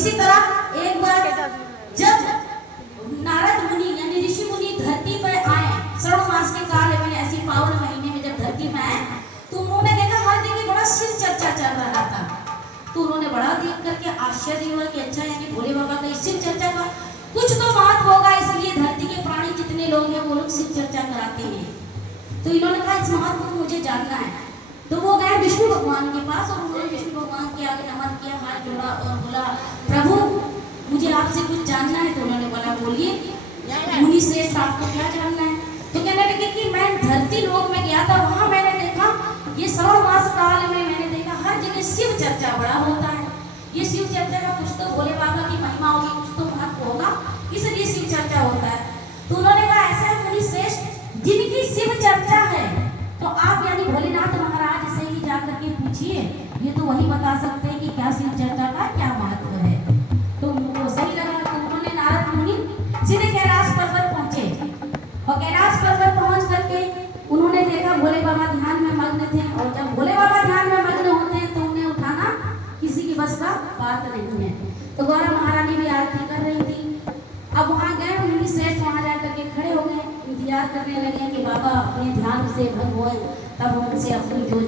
इसी तरह एक बार जब नारद मुनि यानी ऋषि मुनि धरती पर आए, श्रावण मास के काल में, ऐसी पावन महीने में जब धरती में आए तो उन्होंने देखा हर जगह बड़ा शिव चर्चा चल रहा था। तो उन्होंने बड़ा देख करके आश्चर्य हुआ कि अच्छा, यानी भोले बाबा का शिव चर्चा का कुछ तो महत्व होगा, इसलिए धरती के प्राणी जितने लोग हैं वो लोग शिव चर्चा कराते हैं। तो इन्होंने कहा इस महत्व को मुझे जानना है। तो वो गए विष्णु भगवान के पास और उन्होंने विष्णु भगवान के आगे नमन किया, हाथ जोड़ा और बोला प्रभु मुझे आपसे कुछ जानना है। तो उन्होंने बोला बोलिए मुनि श्रेष्ठ आपको क्या जानना है। तो कहने लगे कि मैं धरती लोक में गया था, वहां मैंने देखा ये श्रावण मास काल में मैंने देखा हर जगह शिव चर्चा बड़ा होता है। ये शिव चर्चा का कुछ तो भोले बाबा की महिमा होगी, कुछ तो महत्व होगा, इसलिए शिव चर्चा होता है। तो उन्होंने कहा ऐसा मुनि श्रेष्ठ जिनकी शिव चर्चा है तो आप यानी भोलेनाथ महाराज से ही जाकर के पूछिए, ये तो वही बता सकते हैं कि क्या शिव चर्चा का क्या महत्व है। तो उनको सही लगा। तो उन्होंने नारद मुनि सीधे कैलाश पर्वत पहुंचे और कैलाश पर्वत पहुंच करके उन्होंने देखा भोले बाबा ध्यान में मग्न थे। और जब भोले बाबा ध्यान में मग्न होते हैं तो उन्हें उठाना किसी की बस का बात नहीं है। तो गौरा महारानी भी आरती कर रही थी। अब वहां गए मुनि श्रेष्ठ, वहां जाकर के खड़े हो गए, इंतजार करने लगे कि बाबा अपने ध्यान से भंग होए, तब उनसे अपनी जो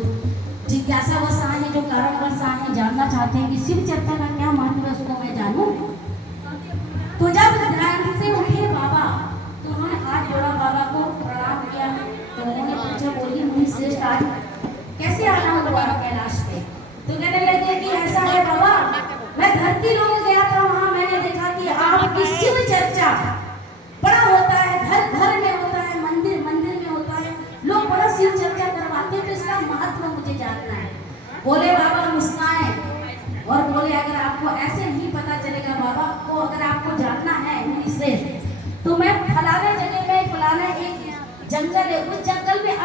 जिज्ञासा वश आए, जो कारण वश आए, जानना चाहते हैं कि शिव चर्चा का क्या महत्व है, उसको मैं जानूं। तो जब ध्यान से उठे बाबा तो उन्होंने हाथ जोड़ा, बाबा को प्रणाम किया। तो उन्होंने पूछा बोली मुनि श्रेष्ठ आज कैसे आना हुआ कैलाश पे। तो कहने लगे कि ऐसा है बाबा, मैं धरती लोक गया था, वहां मैंने देखा कि आपकी शिव चर्चा बड़ा होता है, घर घर में होता है, मंदिर मंदिर में होता है, लोग बड़ा शिव चर्चा करवाते हैं, तो इसका महत्व मुझे जानना है। बोले बाबा मुस्काए और बोले अगर आपको ऐसे नहीं पता चलेगा बाबा को, अगर आपको जानना है मुनि श्रेष्ठ, तो मैं फलाने जगह में फलाना एक जंगल है, उस जंगल में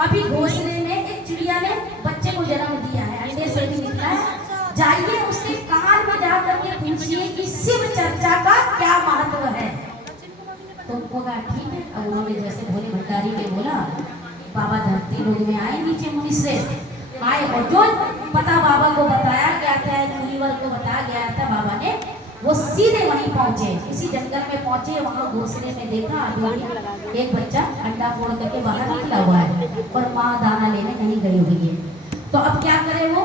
अभी घोंसले में एक चिड़िया ने बच्चे को जन्म दिया है, अंडे से भी निकला है, जाइए उसके कान में जाकर के पूछिए कि शिव चर्चा का क्या महत्व है। तो उनको कहा ठीक है। अब उन्होंने जैसे भोले भंडारी के बोला, बाबा धरती लोक में आए, नीचे मुनि श्रेष्ठ आए और जो पता बाबा को बताया गया था, मुनिवर को बताया गया था, बाबा ने वो सीधे वहीं पहुंचे, इसी जंगल में पहुंचे। वहां घोंसले में देखा एक बच्चा अंडा फोड़ करके बाहर निकला हुआ है और माँ दाना लेने कहीं गई हुई है। तो अब क्या करे, वो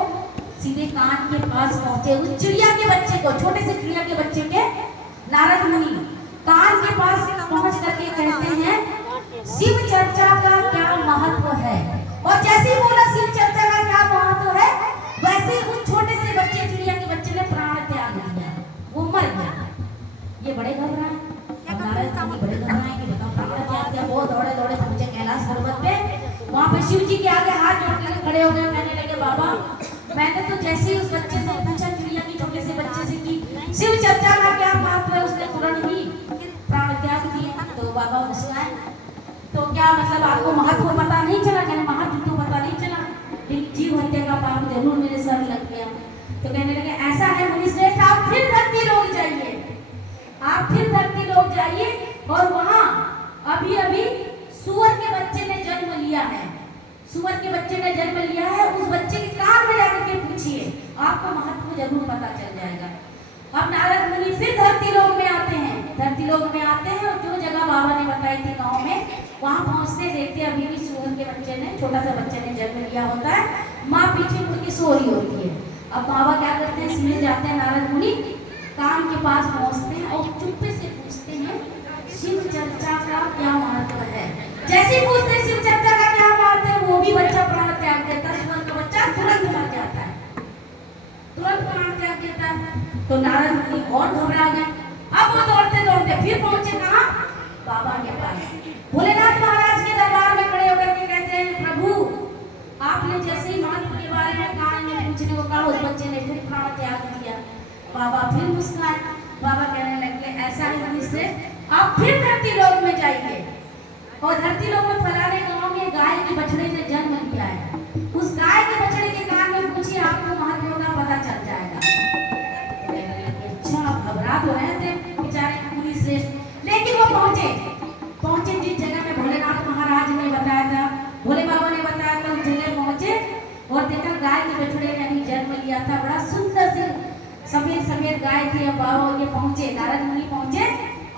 सीधे कान के पास पहुंचे, उस चिड़िया के बच्चे को, छोटे से चिड़िया के बच्चे के नारद मुनि कान के पास पहुंच करके कहते हैं शिव चर्चा का क्या महत्व है। और जैसे ही बोला शिव चर्चा का क्या महत्व है, वैसे ही उस छोटे से बच्चे, चिड़िया के बच्चे ने प्राण त्याग दिया, वो मर गया। ये बड़े घबराए, नारद मुनि बड़े घबराए कि बताओ प्राण त्याग दिया। वो दौड़े दौड़े पहुंचे कैलाश पर्वत पे, वहां पे शिव जी के आगे हाथ जोड़ कर खड़े हो गए। कहने लगे बाबा मैंने तो जैसे ही उस बच्चे से पूछा, चिड़िया की छोटे से बच्चे से कि शिव चर्चा का क्या महत्व है, उसने तुरंत ही प्राण त्याग दिया। तो बाबा मुस्कुराए, तो क्या मतलब आपको महत्व पता नहीं चला? कहने महत्व तो पता नहीं चला, लेकिन जीव हत्या का पाप जरूर मेरे सर लग गया। तो कहने लगे ऐसा है मुनि श्रेष्ठ, आप फिर धरती लोक जाइए, आप फिर धरती लोक जाइए और वहां अभी सुअर के बच्चे ने जन्म लिया है, सुअर के बच्चे ने जन्म लिया है, उस बच्चे के कान में जाकर के पूछिए, आपको महत्व जरूर पता चल जाएगा। अब नारद मुनि फिर धरती लोक में आते हैं, धरती लोक में आते हैं और जो जगह बाबा ने बताई थी गांव में, वहां पहुंचते देखते अभी भी सुअर के बच्चे ने, छोटा सा बच्चे ने जन्म लिया होता है, माँ पीछे मुड़ के सो रही होती है। अब बाबा क्या करते हैं, सीधे जाते हैं नारद मुनि, कान के पास पहुंचते हैं और चुप्पे से पूछते हैं शिव चर्चा का क्या महत्व है। जैसे ही पूछते शिव चर्चा का क्या महत्व है, वो भी बच्चा प्राण त्याग देता है, सुअर का बच्चा तुरंत मर जाता है, तुरंत प्राण त्याग देता है। तो नारद मुनि और घबरा गए। अब वो दौड़ते दौड़ते फिर पहुंचे कहाँ, बाबा के पास। भोलेनाथ महाराज के दरबार में खड़े होकर के कहते हैं प्रभु आपने जैसे ही महत्व के बारे में कान में पूछने को कहा, उस बच्चे ने फिर प्राण त्याग दिया। बाबा फिर मुस्कुराए, बाबा कहने लगे ऐसा ही मुनि श्रेष्ठ, आप फिर धरती लोक में जाइए और धरती लोक में फलाने गांव में गाय के बछड़े ने जन्म लिया है, उस गाय के बछड़े के कान में पूछिए, आपको महत्व का पता चल जाएगा। अच्छा घबरा तो रहे थे बेचारे मुनि श्रेष्ठ, लेकिन वो पहुंचे जिस जगह में भोलेनाथ महाराज ने बताया था, भोले बाबा ने बताया था, उस जगह पहुंचे और देखा गाय के बछड़े ने अभी जन्म लिया था, बड़ा सुंदर से सफेद सफेद गाय थी। अब बाबा ये पहुंचे, नारद मुनि पहुंचे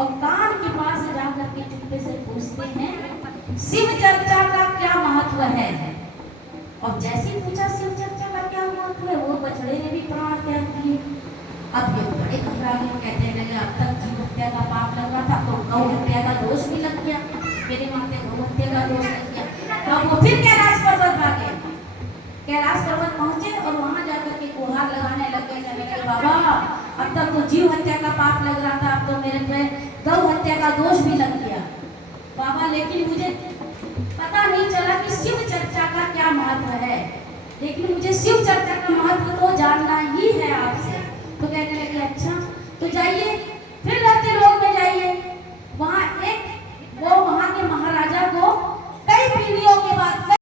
और कान के पास जाकर के चुप्पे से पूछते हैं शिव चर्चा का क्या महत्व है। और जैसे पूछा शिव चर्चा का क्या महत्व है, वो बछड़े ने भी प्राण त्याग किए। अब ये बड़े घबरा गए, कहने लगे अब तक जीव हत्या का पाप लग रहा था, तो गौ हत्या का दोष भी लग गया, मेरे माथे गौ हत्या का दोष लग गया। तो वो फिर कैलाश पर्वत भागे, कैलाश पर्वत पहुंचे और वहां जाकर के गुहार लगाने लग गए, कहने लगे बाबा अब तक तो जीव हत्या का पाप लग रहा था, अब तो मेरे पे गौ हत्या का दोष भी लग गया बाबा, लेकिन मुझे पता नहीं चला कि शिव चर्चा का क्या महत्व है, लेकिन मुझे शिव चर्चा का महत्व तो जानना ही है आपसे। तो कहने लगे अच्छा तो जाइए